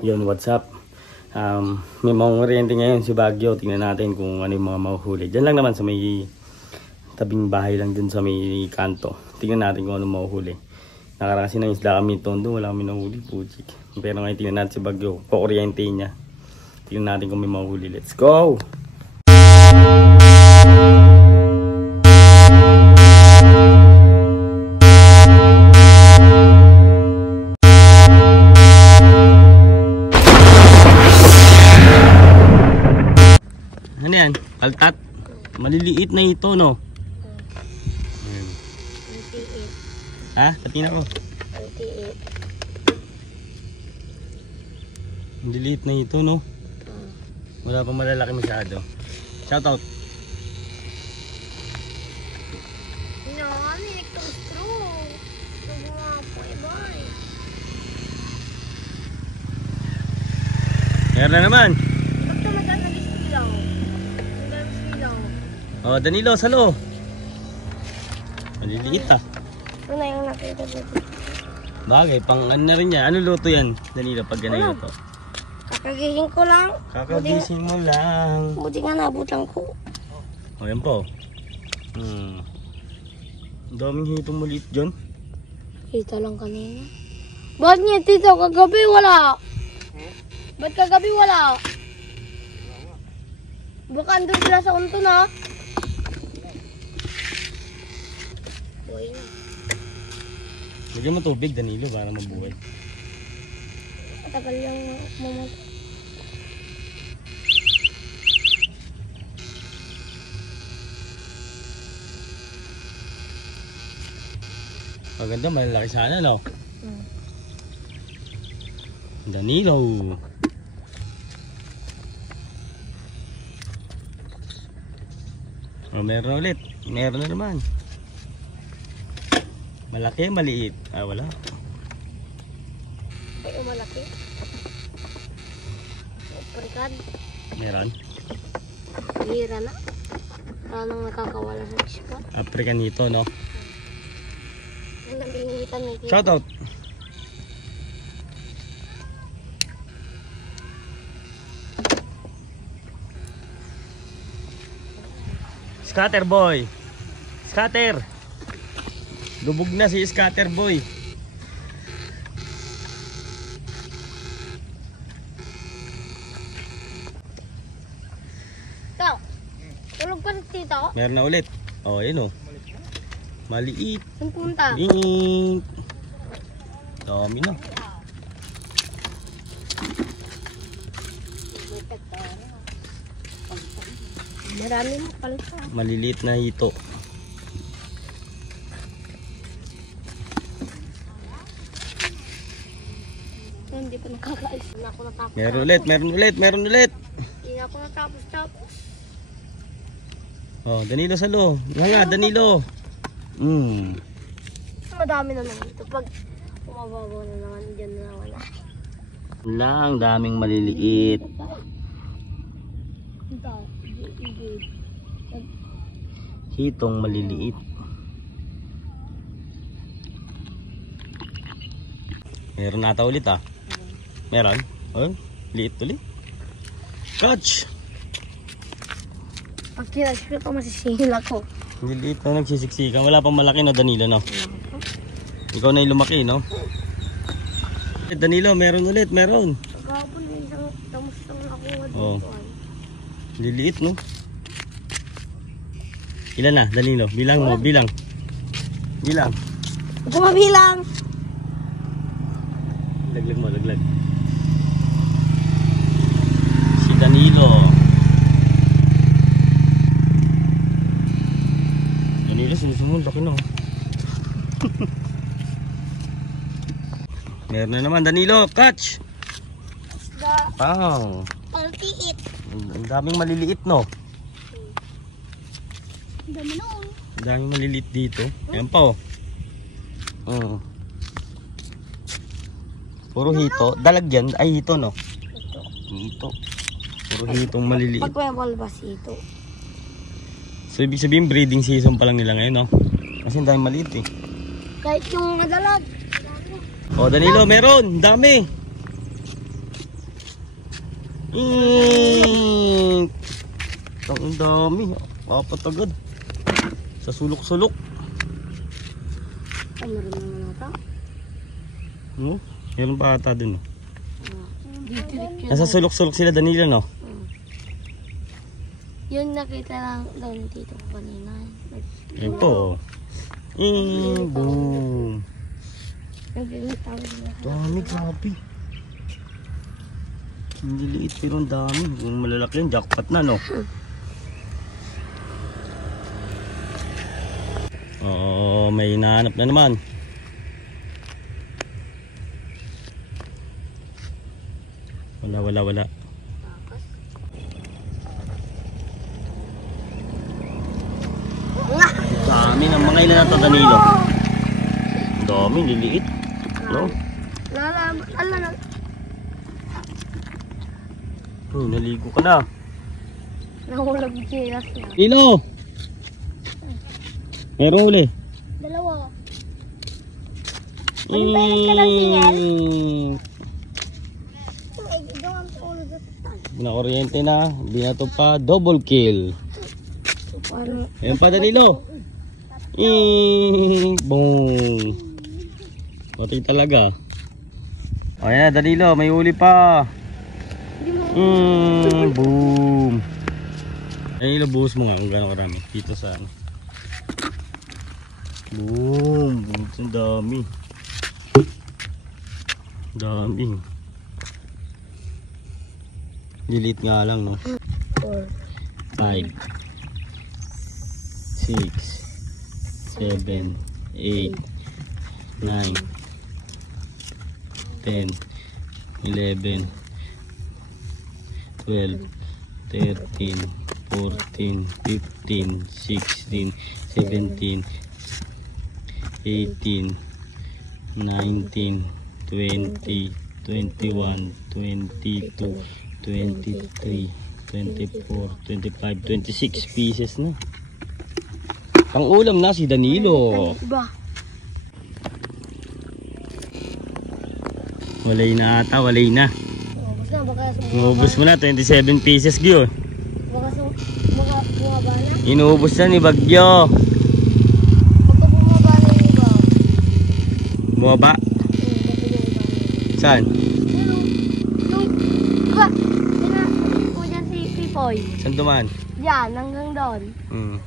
Yun, what's up? May mga oriente ngayon si Baguio. Tingnan natin kung ano yung mga mahuhuli. Diyan lang naman sa may tabing bahay lang dun sa may kanto. Tingnan natin kung ano mahuhuli. Nakaraan kasi ng isla kami tondo, wala kami nahuli, puchik. Pero ngayon tingnan natin si Baguio, po-oriente niya. Tingnan natin kung may mahuhuli. Let's go! Ano yan? Altat? Maliliit na ito, no? Ayan. Ha? Patina ko. Maliliit na ito, no? Wala pa malalaki masyado. Shoutout. Meron na naman. Oh, Danilo, salo. Maliliit ah. Ano yung nakita dito? Bagay, pang ano na rin yan. Ano luto yan, Danilo, pag ganyan ito? Kakagising ko lang. Kakagising mo lang. Buti nga nabutan ko. O, yan po. Ang daming hitong maliit dyan. Kita lang kanina. Ba't niya, tito? Kagabi wala. Ba't kagabi wala? Baka andun sila sa unto na. Lagyan mo tubig, Danilo, para mabuhay. Matagal lang mamatay. Maganda, malalaki sana, no? Danilo. Oh, meron ulit. Meron na naman. Malaki, maliit. Ah, wala. Ay, malaki. Parikan. Meron. Hira na. Anong nakakawala sa spot. Africanito, no? Ang nabingitan na. Shoutout. Scatter boy. Scatter. Lubog na si Scatter boy. Ito. Tulog pa tito. Meron na ulit. Oh, ayun oh. Maliit. Saan punta? Liit. Dami na. Marami mo pala. Maliliit na hito. Hindi pa nakakaalis. Hindi ako natapos. Meron ulit, meron ulit, meron ulit. Hindi ako natapos. Oh, Danilo salo. Nga, Danilo. Madami naman dito. Pag umababaw na naman, dyan na wala. Lang, daming maliliit. Hitong maliliit. Meron nata ulit ah. Meron? Oh, liit ulit. Catch! Pag kinash ko ito, masisihil ako. Hindi liit na nagsisiksikan. Wala pang malaki na Danilo, no? Ikaw na yung lumaki, no? Danilo, meron ulit, meron. Pagkapon na isang tamus lang nakuha dito. Oh. Liliit, no? Ilan na, Danilo? Bilang mo, bilang. Bilang. Ito mabilang. Laglag mo, laglag. Si Danilo. Danilo, sinusunod. Laki na. Meron na naman, Danilo. Catch! Pang. Paltiit. Ang daming maliliit, no? Ang dami noon. Ang daming maliliit dito. Ayan pa, oh. Puro hito. Dalag yan. Ay, hito, no? Hito. Puro hitong maliliit. Pag may balbas ito. So, ibig sabihin, breeding season pa lang nila ngayon, no? Kasi ang daming maliit, eh. Kahit yung madalag. Oh, Danilo, meron. Dami. Ang dami. Apat agad. Sa sulok-sulok. Ay, meron naman ata. No? Meron pa ata dun. Dito yun. Nasa sulok-sulok sila Danilo, no? Yun nakita lang doon dito kanina. Ayun po. Boom. Nagtawag nila. Dami, grabe. Hindi liit pero ang dami. Kung malalaki yun, jackpot na, no? Oo, may hinahanap na naman. Wala. Dami ng mga ilan na ito, Danilo. Dami, liliit. No? Ala. Oh, naligo ka na. Nahulog yung chilas na. Ilo! Meron huli. Dalawa. Malimbayad ka ng singel? Ay, gawang sa ulo dito. Na kuryente na. Hindi na ito pa. Double kill. Ano? Ayan pa, Danilo. Boom. Pati talaga. Ayan na, Danilo. May huli pa. Boom. Danilo, buhos mo nga kung gano'ng karami. Dito sa ano. Boom. Ang dami. Dami. Lilit nga lang, no? 5 6 7 8 9 10 11 12 13 14 15 16 17 18 19 20 21 22 23 24 25 26 pieces na. Pang ulam na si Danilo. Iba. Walay na ata, walay na. Basta baka Inubos mo na 27 pieces gyo. baka bumaba na. Inubos na ni Bagyo. Baka bumaba na yung iba. Bumaba? Saan? Ko dyan si Pipoy. Saan duman? Yan, hanggang doon. Hmm.